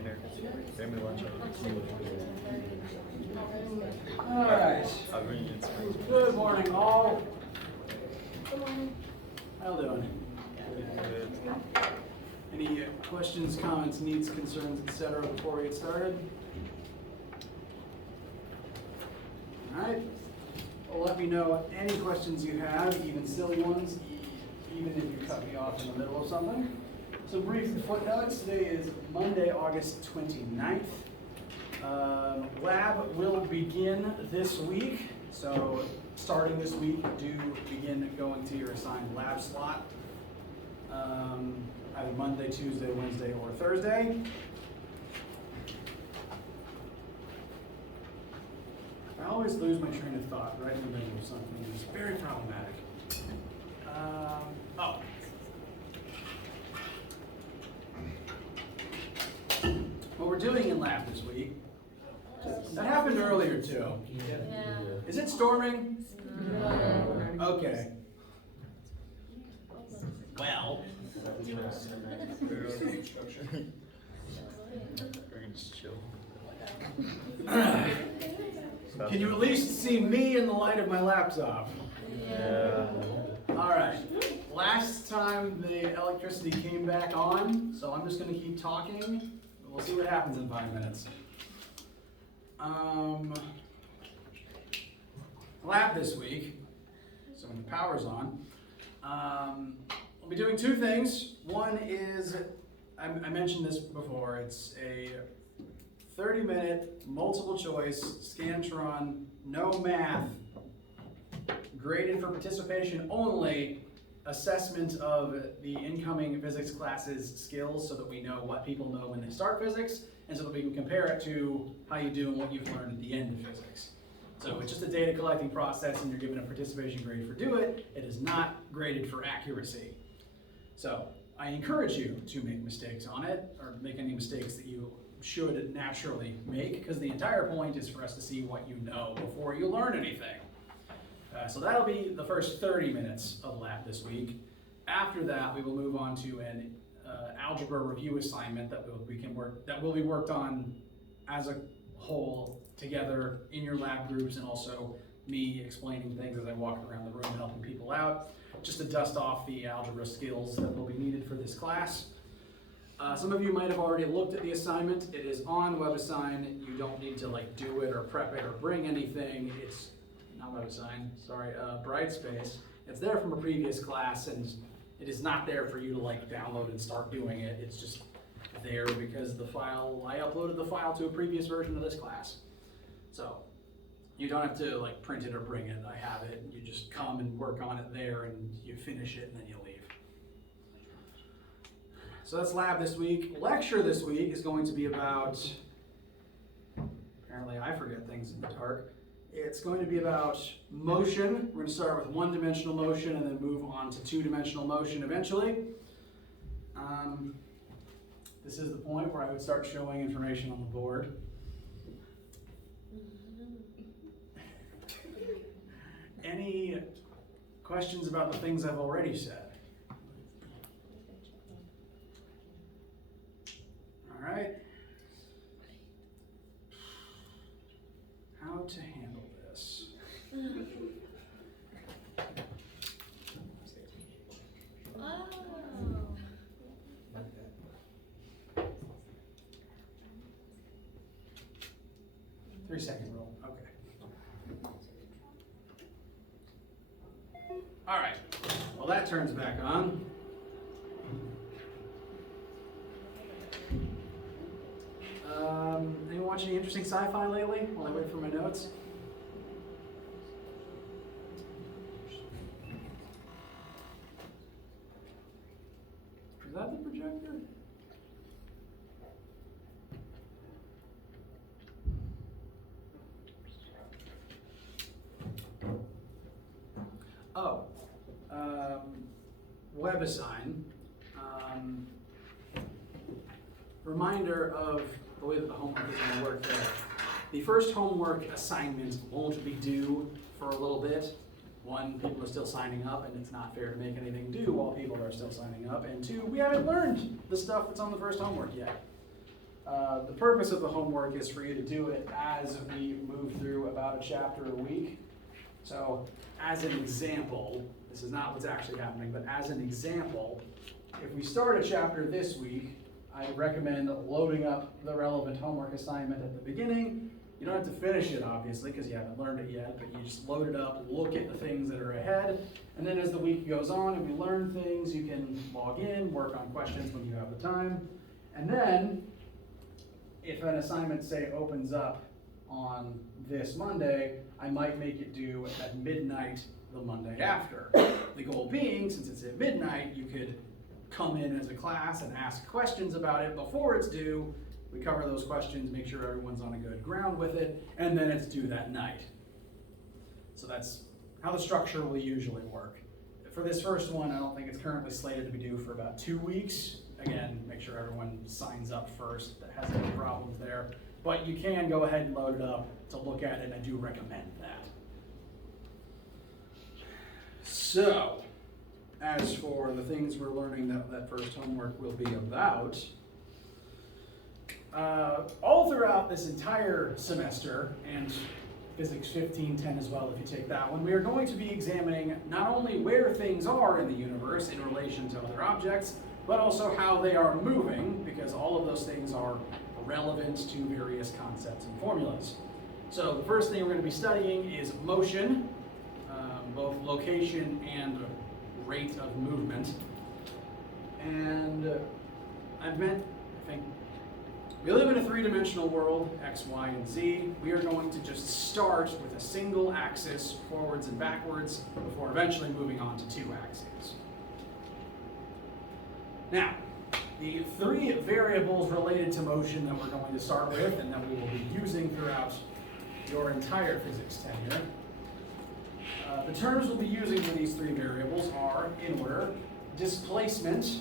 later. Family lunch. All right. I'll bring you in spring. Good morning, all. Good morning. How you doing? Good. Any questions, comments, needs, concerns, etc. before we get started? All right. Well, let me know any questions you have, even silly ones, even if you cut me off in the middle of something. So brief footnotes. Today is Monday, August 29th. Lab will begin this week. So starting this week, do begin going to your assigned lab slot. Either Monday, Tuesday, Wednesday, or Thursday. I always lose my train of thought right in the middle of something. It's very problematic. What we're doing in lab this week, that happened earlier too. Yeah. Is it storming? No. Okay. Well, We're gonna just chill. can you at least see me in the light of my laptop? Yeah. All right. Last time the electricity came back on, so I'm just going to keep talking. We'll see what happens in 5 minutes. Lab this week, so when the power's on, we'll be doing two things. One is, I mentioned this before, it's a 30-minute multiple choice, Scantron, no math, graded for participation only, assessment of the incoming physics classes skills so that we know what people know when they start physics and so that we can compare it to how you do and what you've learned at the end of physics. So it's just a data collecting process and you're given a participation grade for do it. It is not graded for accuracy. So I encourage you to make mistakes on it or make any mistakes that you should naturally make because the entire point is for us to see what you know before you learn anything. So that'll be the first 30 minutes of lab this week. After that, we will move on to an algebra review assignment that will be worked on as a whole together in your lab groups, and also me explaining things as I walk around the room and helping people out, just to dust off the algebra skills that will be needed for this class. Some of you might have already looked at the assignment. It is on WebAssign. You don't need to do it or prep it or bring anything. It's not WebAssign, sorry, Brightspace. It's there from a previous class, and it is not there for you to download and start doing it. It's just there because I uploaded the file to a previous version of this class. So you don't have to print it or bring it. I have it. You just come and work on it there, and you finish it, and then you leave. So that's lab this week. Lecture this week is going to be about, apparently I forget things in the dark. It's going to be about motion. We're going to start with one-dimensional motion and then move on to two-dimensional motion eventually. This is the point where I would start showing information on the board. Any questions about the things I've already said? All right. How to handle this? Oh. 3-second rule. Okay. All right. Well, that turns back on. Anyone watch any interesting sci-fi lately while I wait for my notes? Is that the projector? Oh, WebAssign. Reminder of the way that the homework is going to work there. The first homework assignment won't be due for a little bit. One, people are still signing up, and it's not fair to make anything due while people are still signing up. And two, we haven't learned the stuff that's on the first homework yet. The purpose of the homework is for you to do it as we move through about a chapter a week. So as an example, this is not what's actually happening, but as an example, if we start a chapter this week, I recommend loading up the relevant homework assignment at the beginning. You don't have to finish it, obviously, because you haven't learned it yet, but you just load it up, look at the things that are ahead, and then as the week goes on and we learn things, you can log in, work on questions when you have the time, and then if an assignment, say, opens up on this Monday, I might make it due at midnight the Monday after. The goal being, since it's at midnight, you could come in as a class and ask questions about it before it's due. We cover those questions, make sure everyone's on a good ground with it, and then it's due that night. So that's how the structure will usually work. For this first one, I don't think it's currently slated to be due for about 2 weeks. Again, make sure everyone signs up first that has any problems there. But you can go ahead and load it up to look at it, and I do recommend that. So, as for the things we're learning that first homework will be about, all throughout this entire semester, and Physics 1510 as well if you take that one, we are going to be examining not only where things are in the universe in relation to other objects, but also how they are moving, because all of those things are relevant to various concepts and formulas. So the first thing we're going to be studying is motion, both location and rate of movement. And I think we live in a three-dimensional world, X, Y, and Z. We are going to just start with a single axis, forwards and backwards, before eventually moving on to two axes. Now, the three variables related to motion that we're going to start with and that we will be using throughout your entire physics tenure. The terms we'll be using for these three variables are, in order, displacement.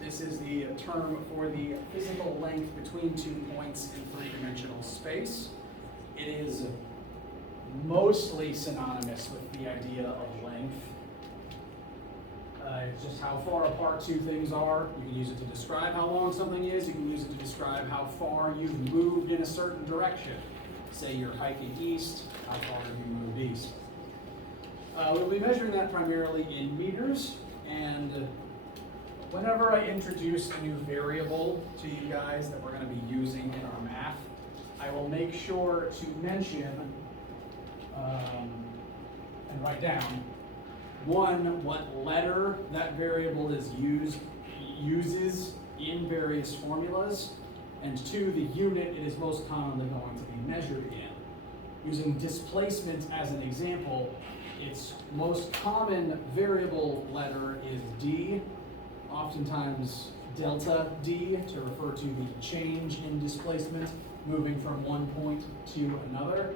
This is the term for the physical length between 2 points in three-dimensional space. It is mostly synonymous with the idea of length. It's just how far apart two things are. You can use it to describe how long something is. You can use it to describe how far you've moved in a certain direction. Say you're hiking east, how far have you moved east? We'll be measuring that primarily in meters, and whenever I introduce a new variable to you guys that we're going to be using in our math, I will make sure to mention and write down, one, what letter that variable is uses in various formulas, and two, the unit it is most commonly going to be measured in. Using displacement as an example, its most common variable letter is D, oftentimes delta D, to refer to the change in displacement moving from one point to another.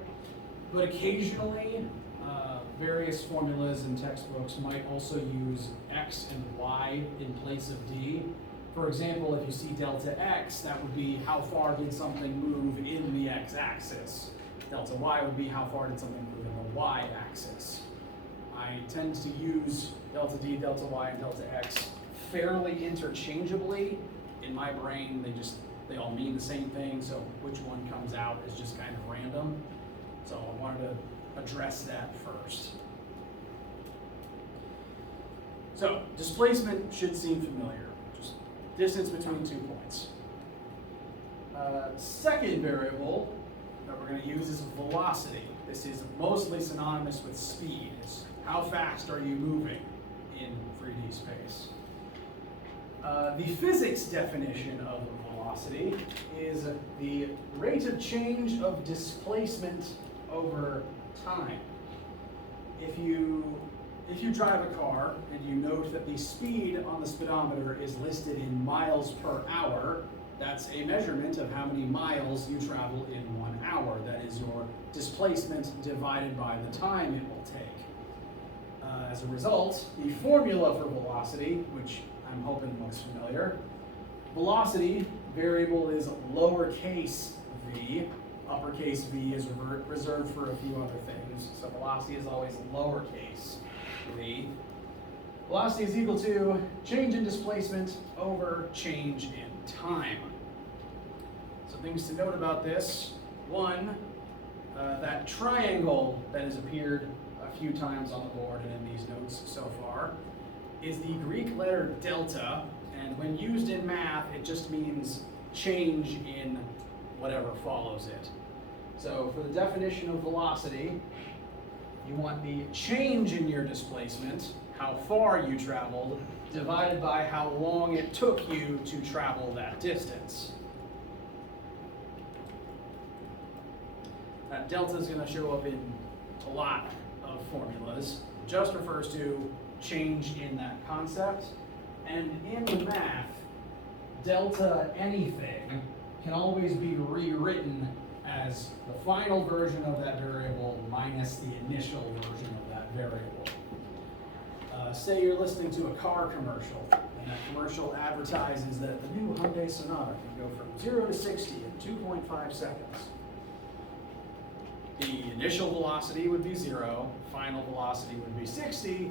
But occasionally, various formulas in textbooks might also use X and Y in place of D. For example, if you see delta X, that would be how far did something move in the X-axis. Delta Y would be how far did something move in the Y-axis. I tend to use delta D, delta Y, and delta X fairly interchangeably. In my brain, they all mean the same thing, so which one comes out is just kind of random. So I wanted to address that first. So, displacement should seem familiar, just distance between 2 points. Second variable that we're going to use is velocity. This is mostly synonymous with speed. It's how fast are you moving in 3D space. The physics definition of velocity is the rate of change of displacement over time. If you drive a car and you note that the speed on the speedometer is listed in miles per hour, that's a measurement of how many miles you travel in 1 hour. That is your displacement divided by the time it will take. As a result, the formula for velocity, which I'm hoping looks familiar, velocity variable is lowercase v. Uppercase v is reserved for a few other things. So velocity is always lowercase v. Velocity is equal to change in displacement over change in time. So things to note about this. One, that triangle that has appeared a few times on the board and in these notes so far is the Greek letter delta, and when used in math, it just means change in whatever follows it. So for the definition of velocity, you want the change in your displacement, how far you traveled, divided by how long it took you to travel that distance. That delta is going to show up in a lot of formulas. It just refers to change in that concept. And in the math, delta anything can always be rewritten as the final version of that variable minus the initial version of that variable. Say you're listening to a car commercial, and that commercial advertises that the new Hyundai Sonata can go from 0 to 60 in 2.5 seconds. The initial velocity would be 0, final velocity would be 60,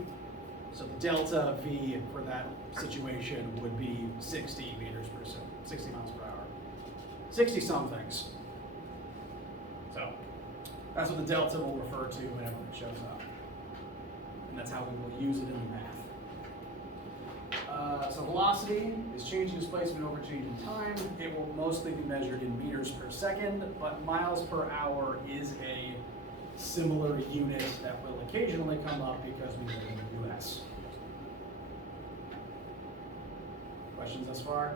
so the delta V for that situation would be 60 meters per second, 60 miles per hour. 60 somethings. So that's what the delta will refer to whenever it shows up. And that's how we will use it in the math. So velocity is change in displacement over change in time. It will mostly be measured in meters per second, but miles per hour is a similar unit that will occasionally come up because we live in the US. Questions thus far?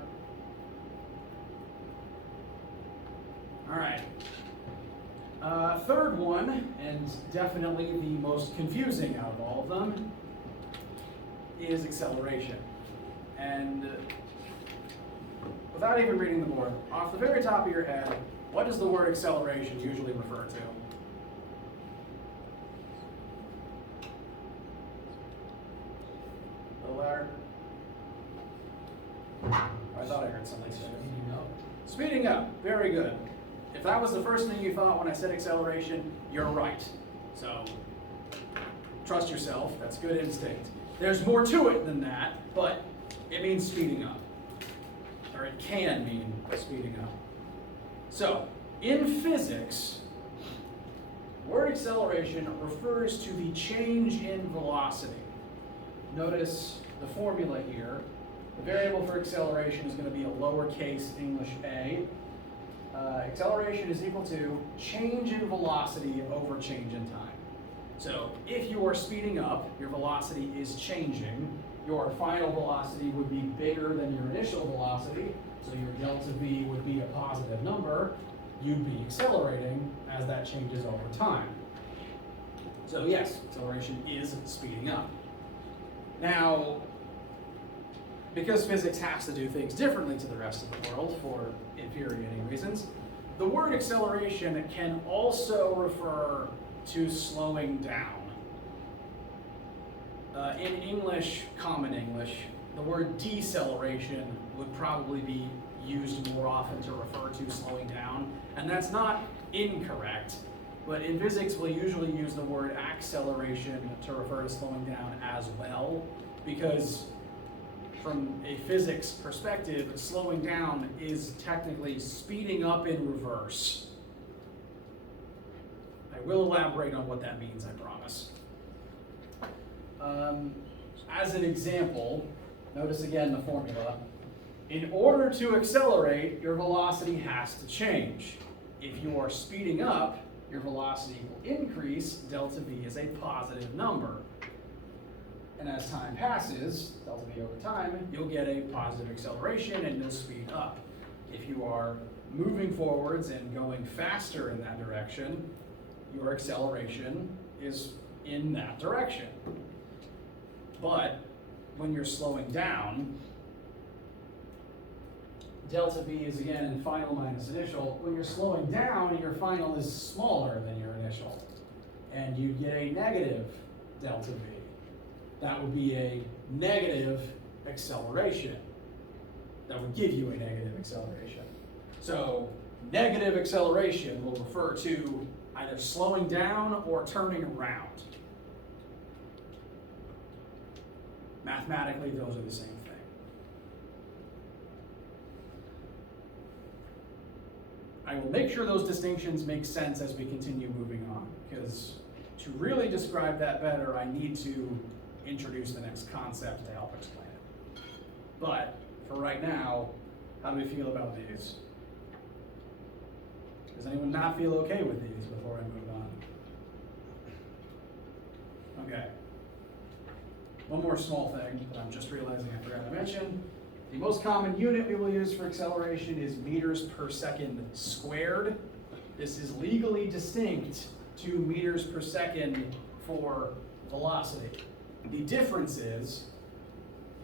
All right. Third one, and definitely the most confusing out of all of them, is acceleration. And without even reading the board, off the very top of your head, what does the word acceleration usually refer to? Little louder. I thought I heard something say it. Speeding up, very good. If that was the first thing you thought when I said acceleration, you're right. So trust yourself, that's good instinct. There's more to it than that, but it means speeding up. Or it can mean speeding up. So, in physics, the word acceleration refers to the change in velocity. Notice the formula here. The variable for acceleration is going to be a lowercase English a. Acceleration is equal to change in velocity over change in time. So if you are speeding up, your velocity is changing. Your final velocity would be bigger than your initial velocity, so your delta V would be a positive number. You'd be accelerating as that changes over time. So yes, acceleration is speeding up. Now, because physics has to do things differently to the rest of the world for infuriating reasons, the word acceleration can also refer to slowing down. In English, common English, the word deceleration would probably be used more often to refer to slowing down, and that's not incorrect, but in physics we'll usually use the word acceleration to refer to slowing down as well, because from a physics perspective, slowing down is technically speeding up in reverse. I will elaborate on what that means, I promise. As an example, notice again the formula. In order to accelerate, your velocity has to change. If you are speeding up, your velocity will increase. Delta V is a positive number. And as time passes, delta V over time, you'll get a positive acceleration and you'll speed up. If you are moving forwards and going faster in that direction, your acceleration is in that direction. But when you're slowing down, delta V is again in final minus initial. When you're slowing down, your final is smaller than your initial. And you get a negative delta V. That would be a negative acceleration. That would give you a negative acceleration. So negative acceleration will refer to either slowing down or turning around. Mathematically, those are the same thing. I will make sure those distinctions make sense as we continue moving on, because to really describe that better, I need to introduce the next concept to help explain it. But for right now, how do we feel about these? Does anyone not feel okay with these before I move on? Okay. One more small thing that I'm just realizing I forgot to mention. The most common unit we will use for acceleration is meters per second squared. This is legally distinct to meters per second for velocity. The difference is,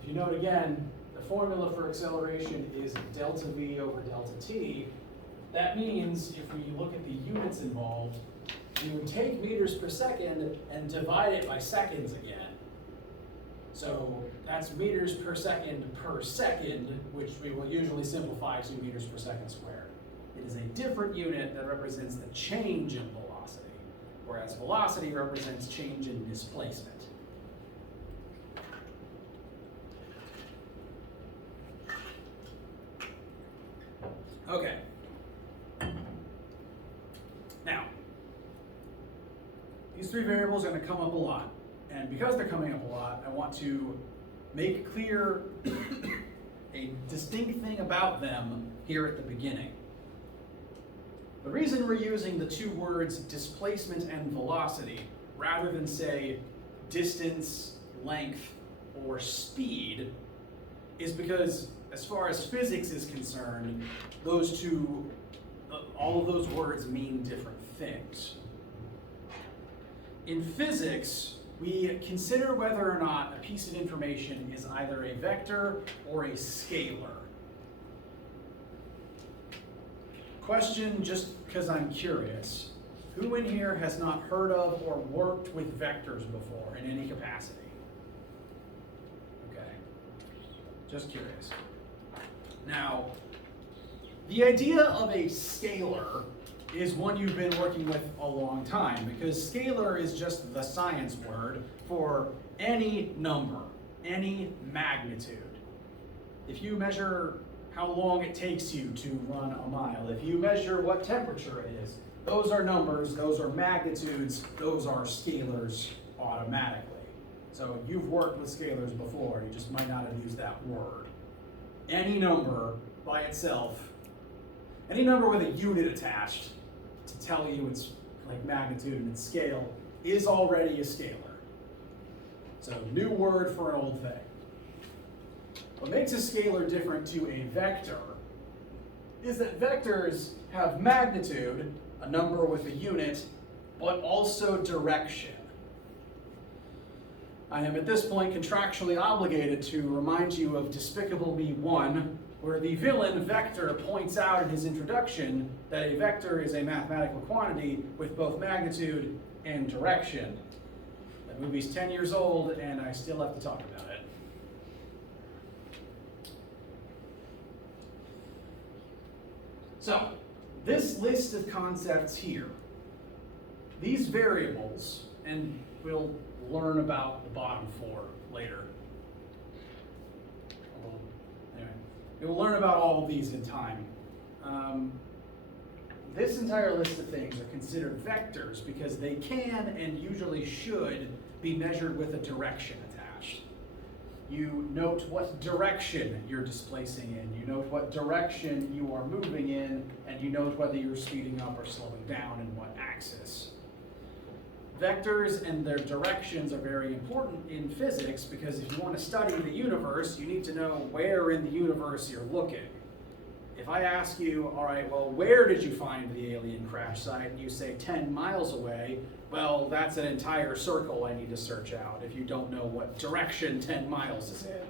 if you note again, the formula for acceleration is delta v over delta t. That means if we look at the units involved, we would take meters per second and divide it by seconds again. So that's meters per second, which we will usually simplify to meters per second squared. It is a different unit that represents the change in velocity, whereas velocity represents change in displacement. Okay. Now, these three variables are going to come up a lot. And because they're coming up a lot, I want to make clear a distinct thing about them here at the beginning. The reason we're using the two words displacement and velocity rather than say distance, length, or speed is because as far as physics is concerned, those two, all of those words mean different things. In physics, we consider whether or not a piece of information is either a vector or a scalar. Question, just because I'm curious, who in here has not heard of or worked with vectors before in any capacity? Okay, just curious. Now, the idea of a scalar is one you've been working with a long time, because scalar is just the science word for any number, any magnitude. If you measure how long it takes you to run a mile, if you measure what temperature it is, those are numbers, those are magnitudes, those are scalars automatically. So you've worked with scalars before, you just might not have used that word. Any number by itself, any number with a unit attached to tell you its like magnitude and its scale is already a scalar. So new word for an old thing. What makes a scalar different to a vector is that vectors have magnitude, a number with a unit, but also direction. I am at this point contractually obligated to remind you of Despicable Me 1, where the villain Vector points out in his introduction that a vector is a mathematical quantity with both magnitude and direction. That movie's 10 years old and I still have to talk about it. So, this list of concepts here, these variables, and we'll learn about the bottom four later. Anyway, we'll learn about all of these in time. This entire list of things are considered vectors because they can and usually should be measured with a direction attached. You note what direction you're displacing in, you note what direction you are moving in, and you note whether you're speeding up or slowing down and what axis. Vectors and their directions are very important in physics because if you want to study the universe, you need to know where in the universe you're looking. If I ask you, all right, well, where did you find the alien crash site? And you say 10 miles away, well, that's an entire circle I need to search out if you don't know what direction 10 miles is in.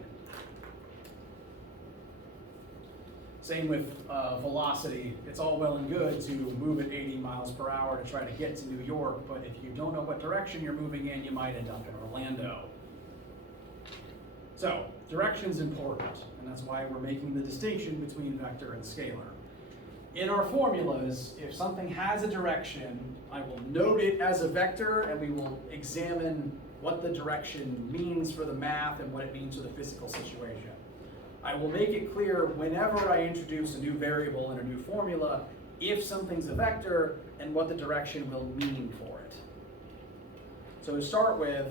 Same with velocity. It's all well and good to move at 80 miles per hour to try to get to New York, but if you don't know what direction you're moving in, you might end up in Orlando. So, direction's important, and that's why we're making the distinction between vector and scalar. In our formulas, if something has a direction, I will note it as a vector, and we will examine what the direction means for the math and what it means for the physical situation. I will make it clear whenever I introduce a new variable and a new formula, if something's a vector and what the direction will mean for it. So to start with,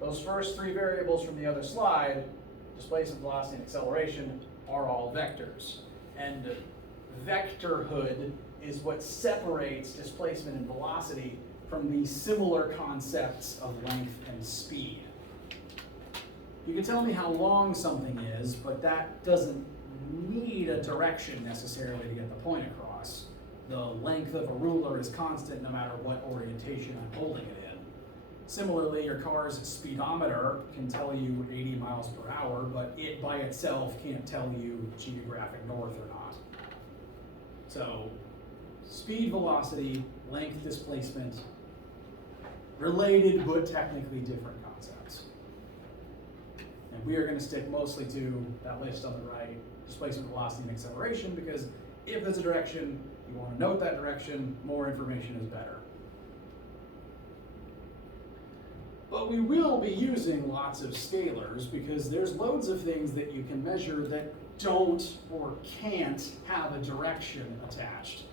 those first three variables from the other slide, displacement, velocity, and acceleration, are all vectors. And vectorhood is what separates displacement and velocity from the similar concepts of length and speed. You can tell me how long something is, but that doesn't need a direction necessarily to get the point across. The length of a ruler is constant no matter what orientation I'm holding it in. Similarly, your car's speedometer can tell you 80 miles per hour, but it by itself can't tell you geographic north or not. So, speed, velocity, length, displacement, related but technically different concepts. And we are going to stick mostly to that list on the right, displacement, velocity, and acceleration, because if there's a direction, you want to note that direction, more information is better. But we will be using lots of scalars because there's loads of things that you can measure that don't or can't have a direction attached.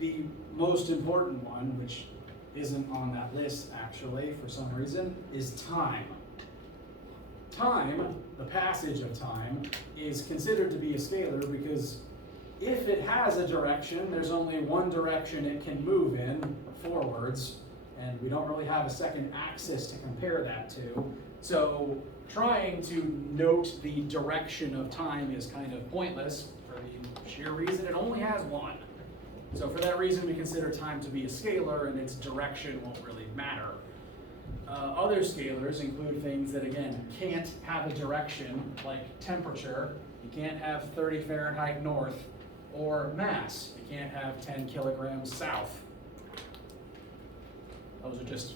The most important one, which isn't on that list actually for some reason, is time. Time, the passage of time, is considered to be a scalar because if it has a direction, there's only one direction it can move in, forwards, and we don't really have a second axis to compare that to. So trying to note the direction of time is kind of pointless for the sheer reason it only has one. So for that reason, we consider time to be a scalar, and its direction won't really matter. Other scalars include things that, again, can't have a direction, like temperature. You can't have 30 Fahrenheit north, or mass. You can't have 10 kilograms south. Those are just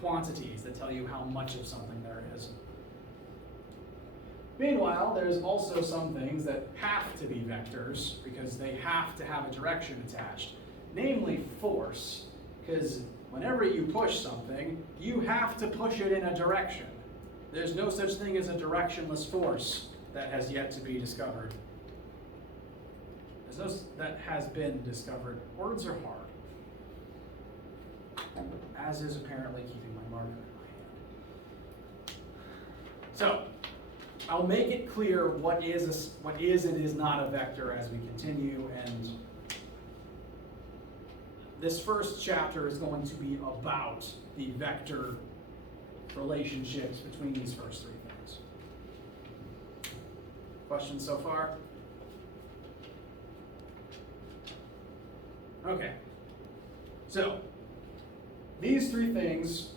quantities that tell you how much of something there is. Meanwhile, there's also some things that have to be vectors because they have to have a direction attached, namely force, because whenever you push something, you have to push it in a direction. There's no such thing as a directionless force that has yet to be discovered. There's no that has been discovered. Words are hard. As is apparently keeping my marker in my hand. So, I'll make it clear what is and is not a vector as we continue, and this first chapter is going to be about the vector relationships between these first three things. Questions so far? Okay. So, these three things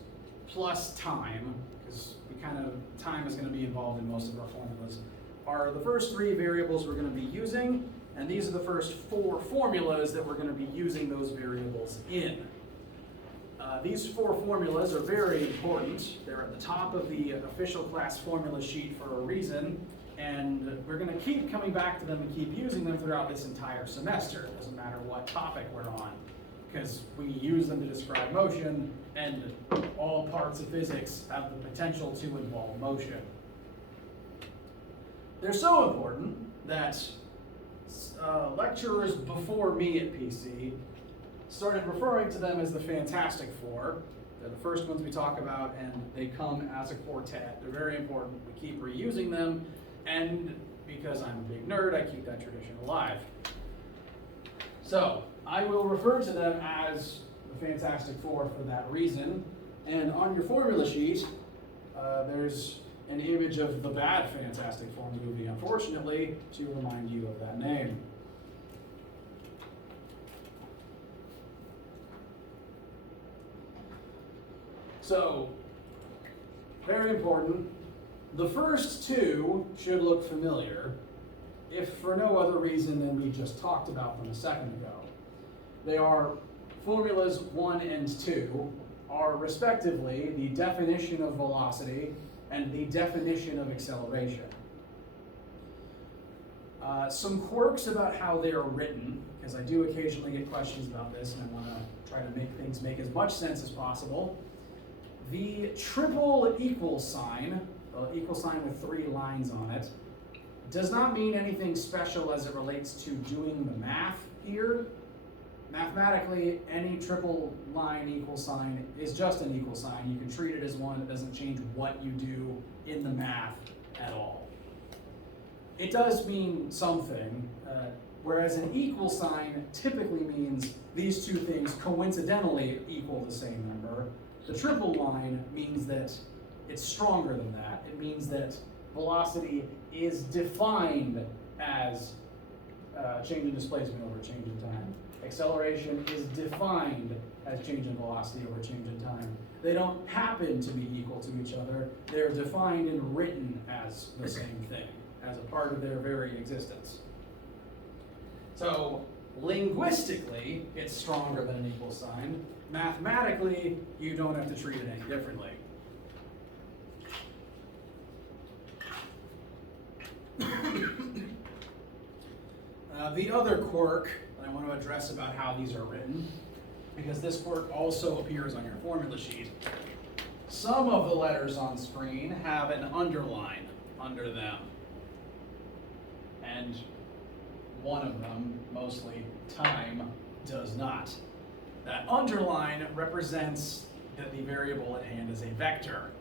plus time, because time is going to be involved in most of our formulas, are the first three variables we're going to be using, and these are the first four formulas that we're going to be using those variables in. These four formulas are very important. They're at the top of the official class formula sheet for a reason, and we're going to keep coming back to them and keep using them throughout this entire semester. It doesn't matter what topic we're on, because we use them to describe motion, and all parts of physics have the potential to involve motion. They're so important that lecturers before me at PC started referring to them as the Fantastic Four. They're the first ones we talk about, and they come as a quartet. They're very important. We keep reusing them, and because I'm a big nerd, I keep that tradition alive. So, I will refer to them as the Fantastic Four for that reason. And on your formula sheet, there's an image of the bad Fantastic Four movie, unfortunately, to remind you of that name. So, very important. The first two should look familiar, if for no other reason than we just talked about them a second ago. They are formulas 1 and 2, are respectively the definition of velocity and the definition of acceleration. Some quirks about how they are written, because I do occasionally get questions about this and I want to try to make things make as much sense as possible. The triple equal sign, the equal sign with 3 lines on it, does not mean anything special as it relates to doing the math here. Mathematically, any triple line equal sign is just an equal sign. You can treat it as one. It doesn't change what you do in the math at all. It does mean something, whereas an equal sign typically means these two things coincidentally equal the same number. The triple line means that it's stronger than that. It means that velocity is defined as change in displacement over change in time. Acceleration is defined as change in velocity over change in time. They don't happen to be equal to each other. They're defined and written as the same thing, as a part of their very existence. So linguistically, it's stronger than an equal sign. Mathematically, you don't have to treat it any differently. The other quirk that I want to address about how these are written, because this quirk also appears on your formula sheet. Some of the letters on screen have an underline under them. And one of them, mostly time, does not. That underline represents that the variable at hand is a vector.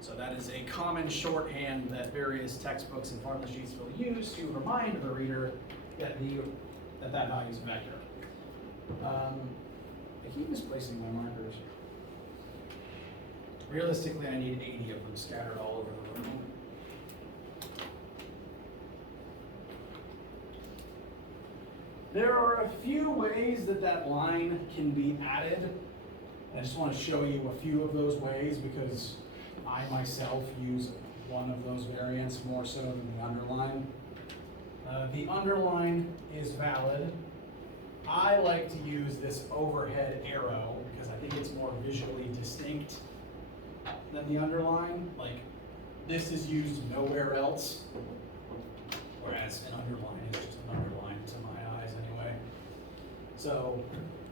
So that is a common shorthand that various textbooks and formula sheets will use to remind the reader that that value is a vector. I keep misplacing my markers. Realistically, I need 80 of them scattered all over the room. There are a few ways that line can be added. I just want to show you a few of those ways because I myself use one of those variants more so than the underline. The underline is valid. I like to use this overhead arrow because I think it's more visually distinct than the underline. Like, this is used nowhere else, whereas an underline is just an underline to my eyes anyway. So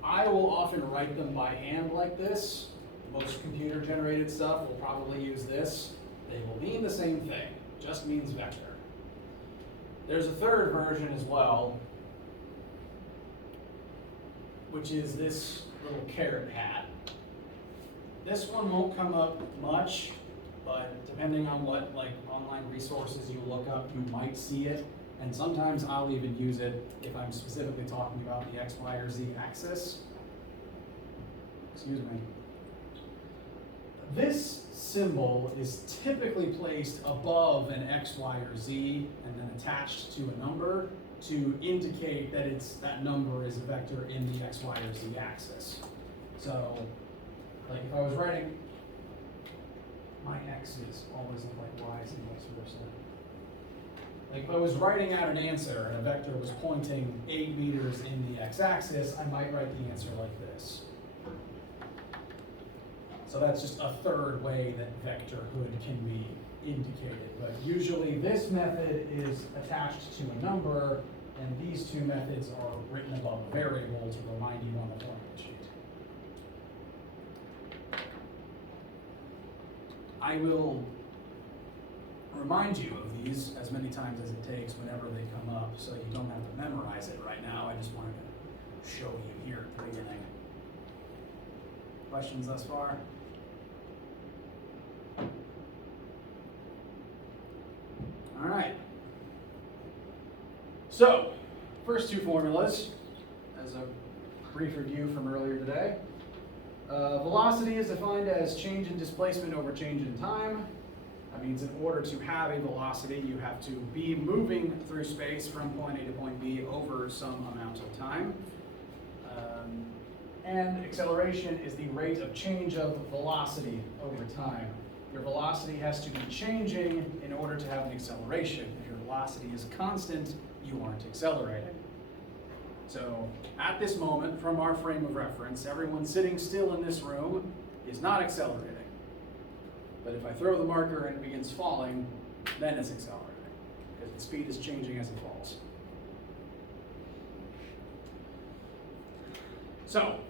I will often write them by hand like this. Most computer-generated stuff will probably use this. They will mean the same thing, just means vector. There's a third version as well, which is this little carrot hat. This one won't come up much, but depending on what online resources you look up, you might see it. And sometimes I'll even use it if I'm specifically talking about the X, Y, or Z axis. Excuse me. This symbol is typically placed above an X, Y, or Z and then attached to a number to indicate that that number is a vector in the X, Y, or Z axis. So, like if I was writing, my X's always look like Y's and vice versa. Like if I was writing out an answer and a vector was pointing 8 meters in the x-axis, I might write the answer like this. So that's just a third way that vectorhood can be indicated. But usually this method is attached to a number, and these two methods are written above a variable to remind you on the formula sheet. I will remind you of these as many times as it takes whenever they come up, so you don't have to memorize it right now. I just wanted to show you here at the beginning. Questions thus far? All right. So, first two formulas, as a brief review from earlier today. Velocity is defined as change in displacement over change in time. That means in order to have a velocity, you have to be moving through space from point A to point B over some amount of time. And acceleration is the rate of change of velocity over time. Your velocity has to be changing in order to have an acceleration. If your velocity is constant, you aren't accelerating. So at this moment, from our frame of reference, everyone sitting still in this room is not accelerating. But if I throw the marker and it begins falling, then it's accelerating, because the speed is changing as it falls. So,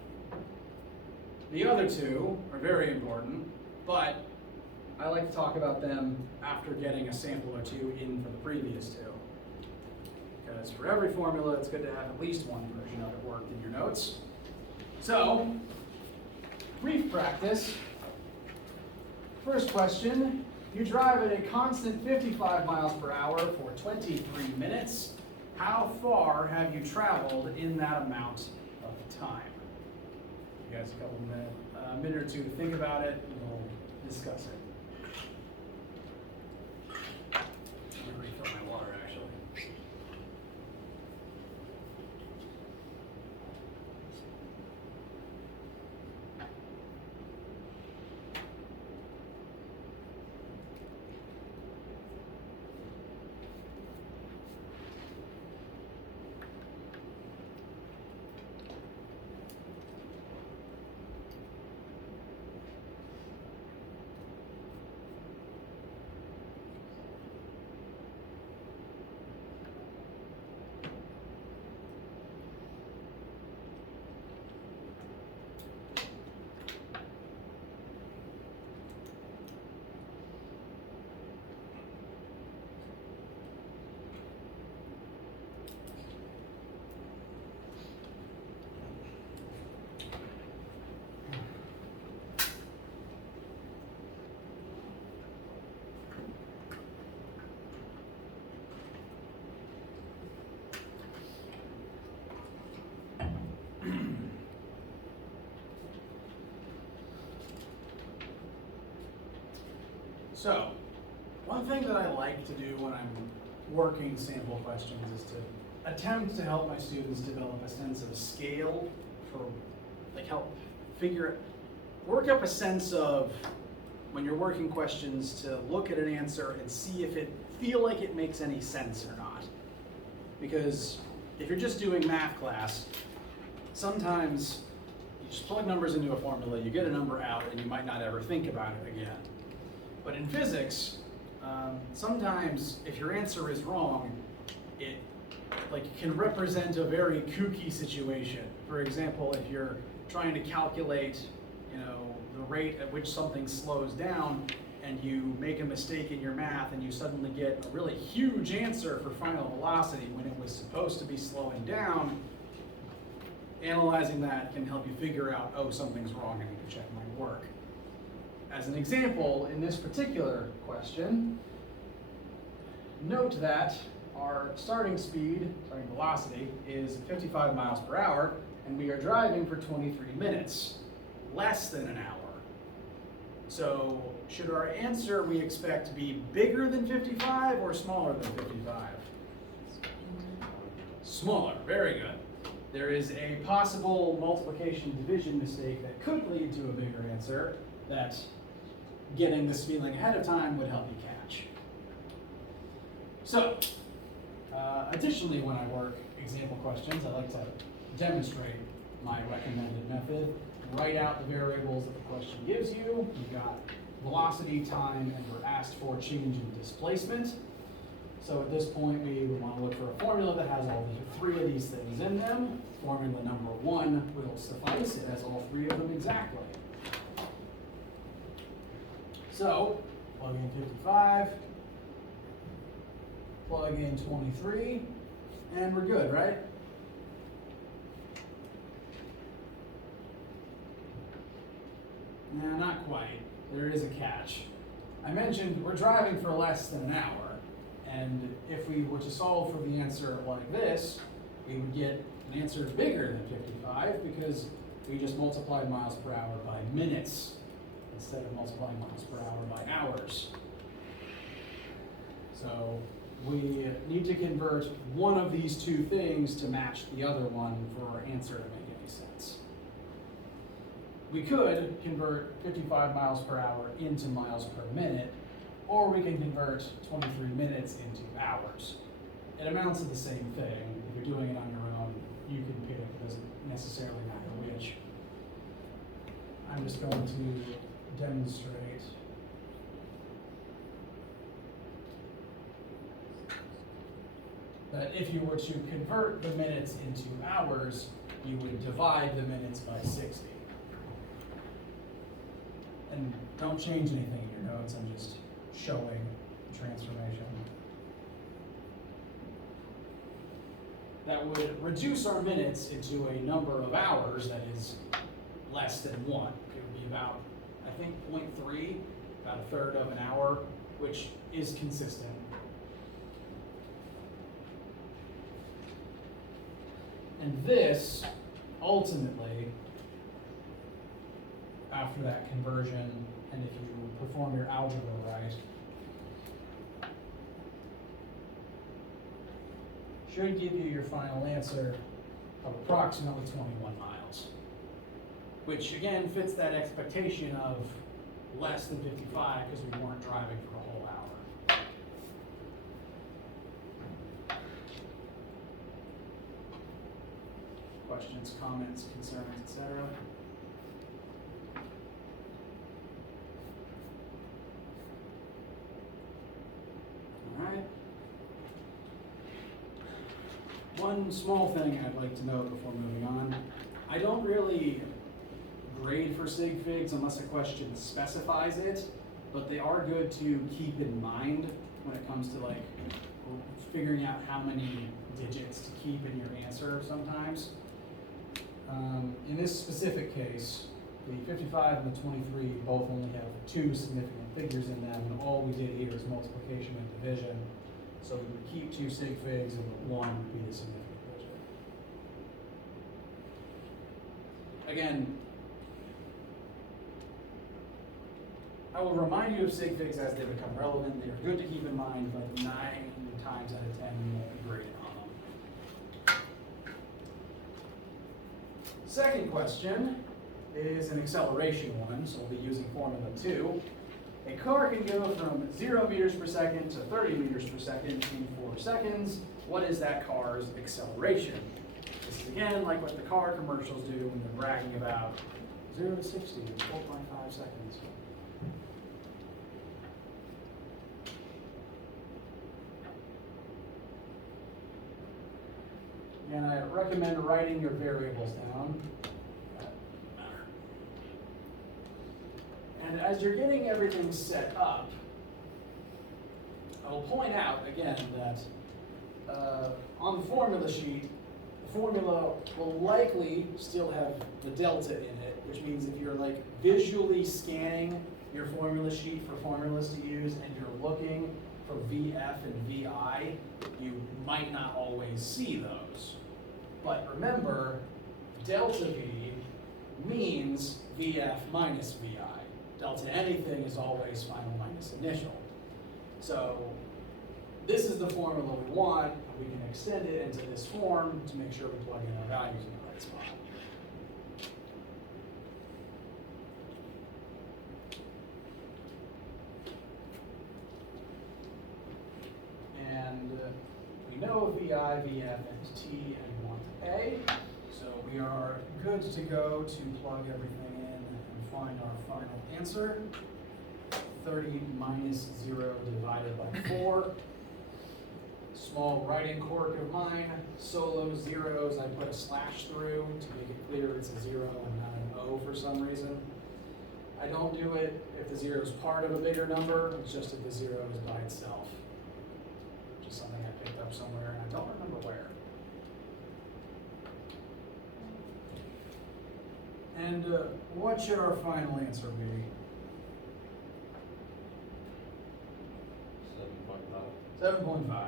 the other two are very important, but I like to talk about them after getting a sample or two in for the previous two. as for every formula, it's good to have at least one version of it worked in your notes. So, brief practice. First question, you drive at a constant 55 miles per hour for 23 minutes. How far have you traveled in that amount of time? You guys a couple minutes, a minute or two to think about it, and we'll discuss it. I'm gonna refill my water, actually. So, one thing that I like to do when I'm working sample questions is to attempt to help my students develop a sense of scale for, like, help work up a sense of, when you're working questions, to look at an answer and see if it feel like it makes any sense or not. Because if you're just doing math class, sometimes you just plug numbers into a formula, you get a number out, and you might not ever think about it again. But in physics, sometimes if your answer is wrong, it can represent a very kooky situation. For example, if you're trying to calculate, the rate at which something slows down, and you make a mistake in your math, and you suddenly get a really huge answer for final velocity when it was supposed to be slowing down, analyzing that can help you figure out, oh, something's wrong, I need to check my work. As an example, in this particular question, note that our starting velocity is 55 miles per hour, and we are driving for 23 minutes, less than an hour. So, should our answer we expect to be bigger than 55 or smaller than 55? Smaller, very good. There is a possible multiplication division mistake that could lead to a bigger answer that getting this feeling ahead of time would help you catch. So, additionally, when I work example questions, I like to demonstrate my recommended method. Write out the variables that the question gives you. You've got velocity, time, and we're asked for change in displacement. So at this point, we would want to look for a formula that has all three of these things in them. Formula number one will suffice. It has all three of them exactly. So, plug in 55, plug in 23, and we're good, right? No, not quite. There is a catch. I mentioned we're driving for less than an hour, and if we were to solve for the answer like this, we would get an answer bigger than 55 because we just multiplied miles per hour by minutes instead of multiplying miles per hour by hours. So we need to convert one of these two things to match the other one for our answer to make any sense. We could convert 55 miles per hour into miles per minute, or we can convert 23 minutes into hours. It amounts to the same thing. If you're doing it on your own, you can pick. It doesn't necessarily matter which. I'm just going to demonstrate. That if you were to convert the minutes into hours, you would divide the minutes by 60. And don't change anything in your notes, I'm just showing the transformation. that would reduce our minutes into a number of hours that is less than 1. It would be about, I think, 0.3, about a third of an hour, which is consistent. And this, ultimately, after that conversion, and if you perform your algebra right, should give you your final answer of approximately 21 miles. Which again fits that expectation of less than 55 because we weren't driving for a whole hour. Questions, comments, concerns, etc.? All right. One small thing I'd like to note before moving on. I don't really grade for sig figs unless a question specifies it, but they are good to keep in mind when it comes to like figuring out how many digits to keep in your answer sometimes. In this specific case, the 55 and the 23 both only have 2 significant figures in them, and all we did here is multiplication and division. So we would keep 2 sig figs, and the 1 would be the significant digit. Again, I will remind you of sig figs as they become relevant. They are good to keep in mind, but 9 times out of 10 we won't be grading on them. Second question is an acceleration one, so we'll be using formula 2. A car can go from 0 meters per second to 30 meters per second in 4 seconds. What is that car's acceleration? This is again like what the car commercials do when they're bragging about 0 to 60 in 4.5 seconds. And I recommend writing your variables down. And as you're getting everything set up, I will point out again that on the formula sheet, the formula will likely still have the delta in it, which means if you're like visually scanning your formula sheet for formulas to use and you're looking for VF and VI, you might not always see those. But remember, delta V means VF minus VI. Delta anything is always final minus initial. So this is the formula we want, and we can extend it into this form to make sure we plug in our values in the right spot. And we know VI, VF, and T, and we want A. So we are good to go to plug everything in and find our final answer. 30 minus 0 divided by 4. Small writing quirk of mine, solo zeros, I put a slash through to make it clear it's a 0 and not an O for some reason. I don't do it if the 0 is part of a bigger number, it's just if the 0 is by itself. Which is something I picked up somewhere and I don't remember where. And what should our final answer be? 7.5. 7.5.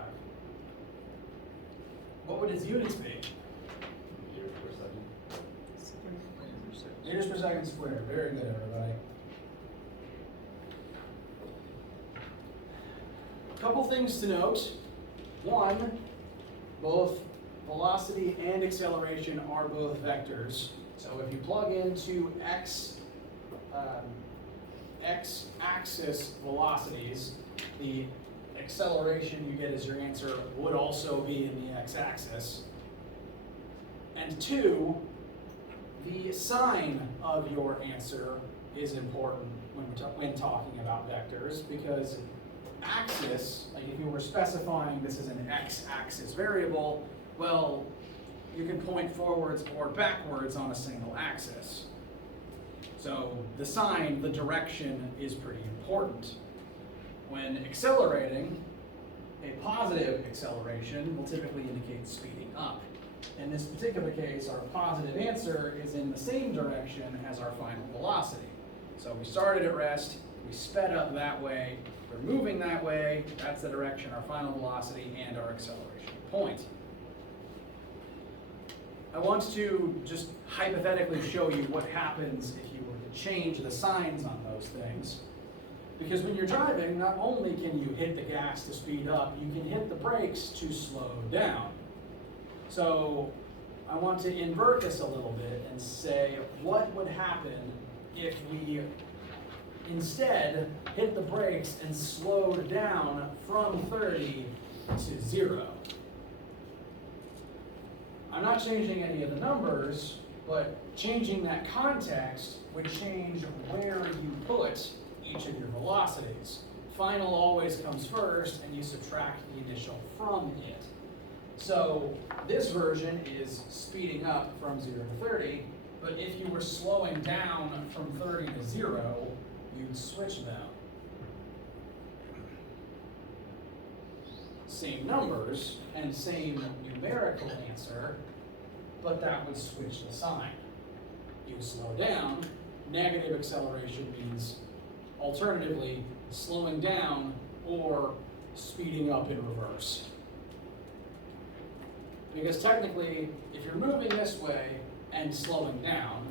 What would its units be? Meters per second. Meters per second squared. Very good, everybody. Couple things to note. One, both velocity and acceleration are both vectors. So if you plug into x-axis velocities, the acceleration you get as your answer would also be in the x-axis. And 2, the sign of your answer is important when talking about vectors, because axis, like if you were specifying this is an x-axis variable, well, you can point forwards or backwards on a single axis. So the sign, the direction, is pretty important. When accelerating, a positive acceleration will typically indicate speeding up. in this particular case, our positive answer is in the same direction as our final velocity. So we started at rest, we sped up that way, we're moving that way, that's the direction, our final velocity and our acceleration point. I want to just hypothetically show you what happens if you were to change the signs on those things. Because when you're driving, not only can you hit the gas to speed up, you can hit the brakes to slow down. So I want to invert this a little bit and say, what would happen if we instead hit the brakes and slowed down from 30 to 0? I'm not changing any of the numbers, but changing that context would change where you put each of your velocities. Final always comes first, and you subtract the initial from it. So this version is speeding up from 0 to 30, but if you were slowing down from 30 to 0, you'd switch them. Same numbers and same numerical answer, but that would switch the sign. You slow down, negative acceleration means alternatively slowing down or speeding up in reverse. Because technically, if you're moving this way and slowing down,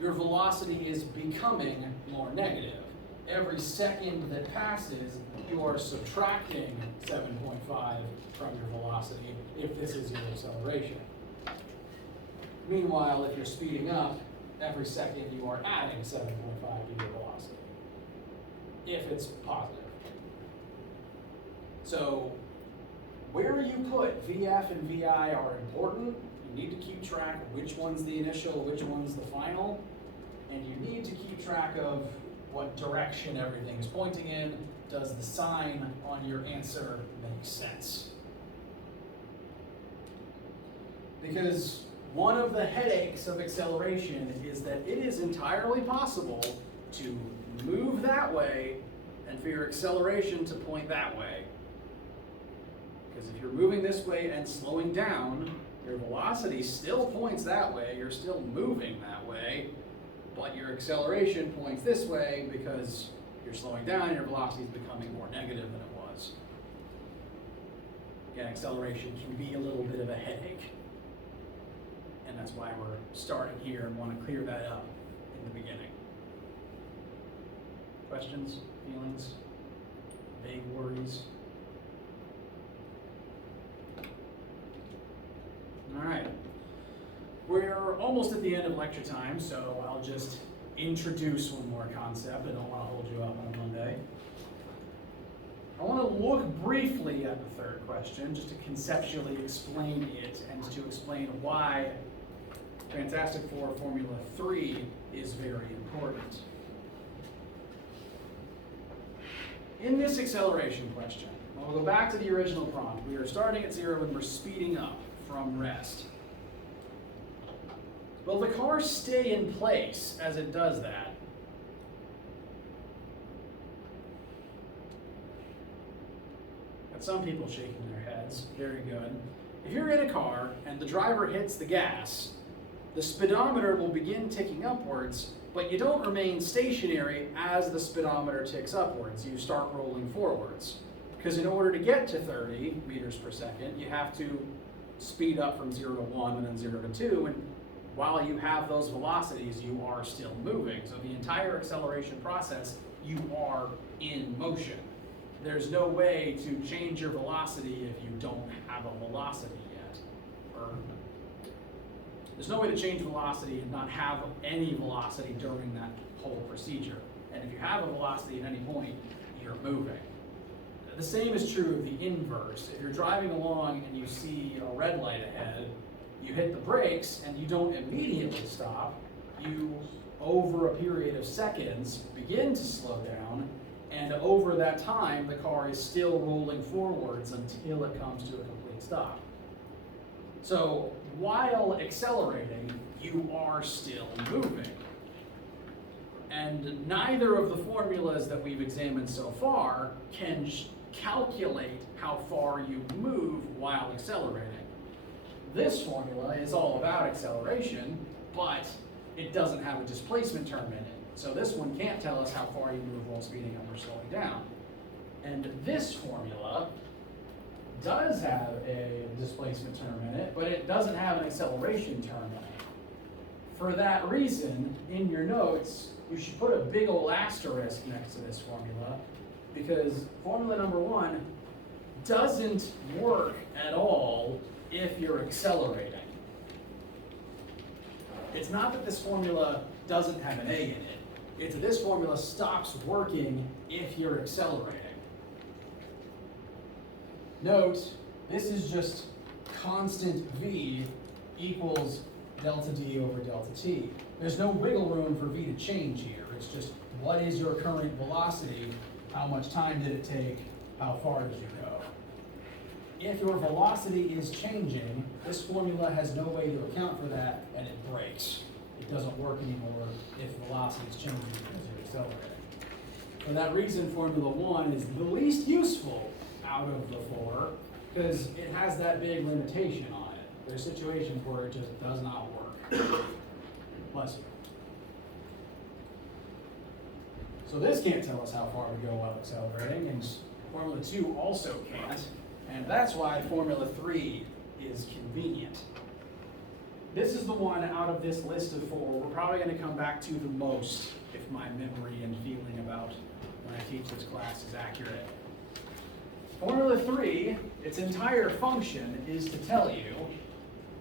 your velocity is becoming more negative. Every second that passes, you are subtracting 7.5 from your velocity if this is your acceleration. Meanwhile, if you're speeding up, every second you are adding 7.5 to your velocity, if it's positive. So where you put VF and VI are important. You need to keep track of which one's the initial, which one's the final, and you need to keep track of what direction everything is pointing in. Does the sign on your answer make sense? Because one of the headaches of acceleration is that it is entirely possible to move that way and for your acceleration to point that way. Because if you're moving this way and slowing down, your velocity still points that way, you're still moving that way, but your acceleration points this way because you're slowing down and your velocity is becoming more negative than it was. Again, acceleration can be a little bit of a headache. And that's why we're starting here and want to clear that up in the beginning. Questions, feelings, vague worries? All right. We're almost at the end of lecture time, so I'll just introduce one more concept. I don't want to hold you up on a Monday. I want to look briefly at the third question, just to conceptually explain it and to explain why Fantastic Four Formula 3 is very important. In this acceleration question, we'll go back to the original prompt. We are starting at 0 and we're speeding up from rest. Will the car stay in place as it does that? Got some people shaking their heads. Very good. If you're in a car and the driver hits the gas, the speedometer will begin ticking upwards, but you don't remain stationary as the speedometer ticks upwards. You start rolling forwards. Because in order to get to 30 meters per second, you have to speed up from 0 to 1 and then 0 to 2, and while you have those velocities, you are still moving. So the entire acceleration process, you are in motion. There's no way to change your velocity if you don't have a velocity yet. Or there's no way to change velocity and not have any velocity during that whole procedure. And if you have a velocity at any point, you're moving. The same is true of the inverse. If you're driving along and you see a red light ahead, you hit the brakes and you don't immediately stop. You, over a period of seconds, begin to slow down, and over that time, the car is still rolling forwards until it comes to a complete stop. So while accelerating, you are still moving. And neither of the formulas that we've examined so far can calculate how far you move while accelerating. this formula is all about acceleration, but it doesn't have a displacement term in it. So this one can't tell us how far you move while speeding up or slowing down. And this formula does have a displacement term in it, but it doesn't have an acceleration term in it. For that reason, in your notes, you should put a big ol' asterisk next to this formula, because formula number one doesn't work at all if you're accelerating. It's not that this formula doesn't have an A in it. It's that this formula stops working if you're accelerating. Note, this is just constant V equals delta D over delta T. There's no wiggle room for V to change here. It's just what is your current velocity, how much time did it take, how far did you go. If your velocity is changing, this formula has no way to account for that, and it breaks. It doesn't work anymore if velocity is changing because you're accelerating. For that reason, formula one is the least useful out of the four, because it has that big limitation on it. There's situations where it just does not work. Bless you. So this can't tell us how far we go while accelerating, and formula two also can't, and that's why formula three is convenient. This is the one out of this list of four we're probably going to come back to the most if my memory and feeling about when I teach this class is accurate. Formula three, its entire function is to tell you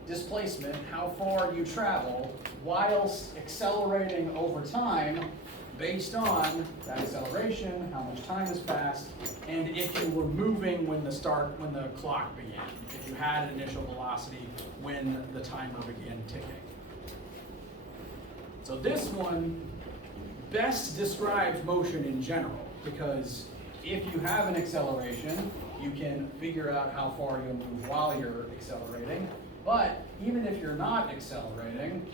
displacement, how far you travel, whilst accelerating over time based on that acceleration, how much time has passed, and if you were moving when the clock began, if you had an initial velocity when the timer began ticking. So this one best describes motion in general, because if you have an acceleration, you can figure out how far you'll move while you're accelerating. But even if you're not accelerating,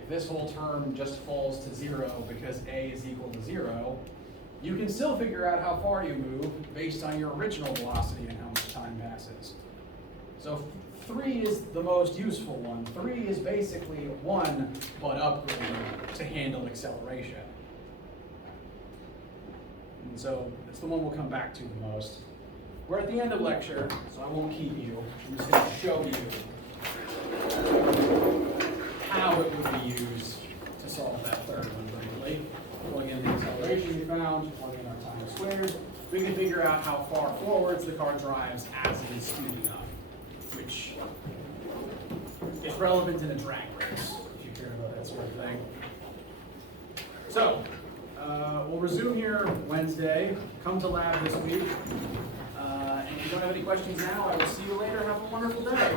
if this whole term just falls to zero because A is equal to zero, you can still figure out how far you move based on your original velocity and how much time passes. So three is the most useful one. Three is basically one, but upgraded to handle acceleration. And so it's the one we'll come back to the most. We're at the end of lecture, so I won't keep you. I'm just going to show you how it would be used to solve that third one briefly. Plug in the acceleration we found, plug in our time squared. We can figure out how far forwards the car drives as it is speeding up, which is relevant in a drag race, if you care about that sort of thing. So, we'll resume here Wednesday. Come to lab this week. And if you don't have any questions now, I will see you later. Have a wonderful day.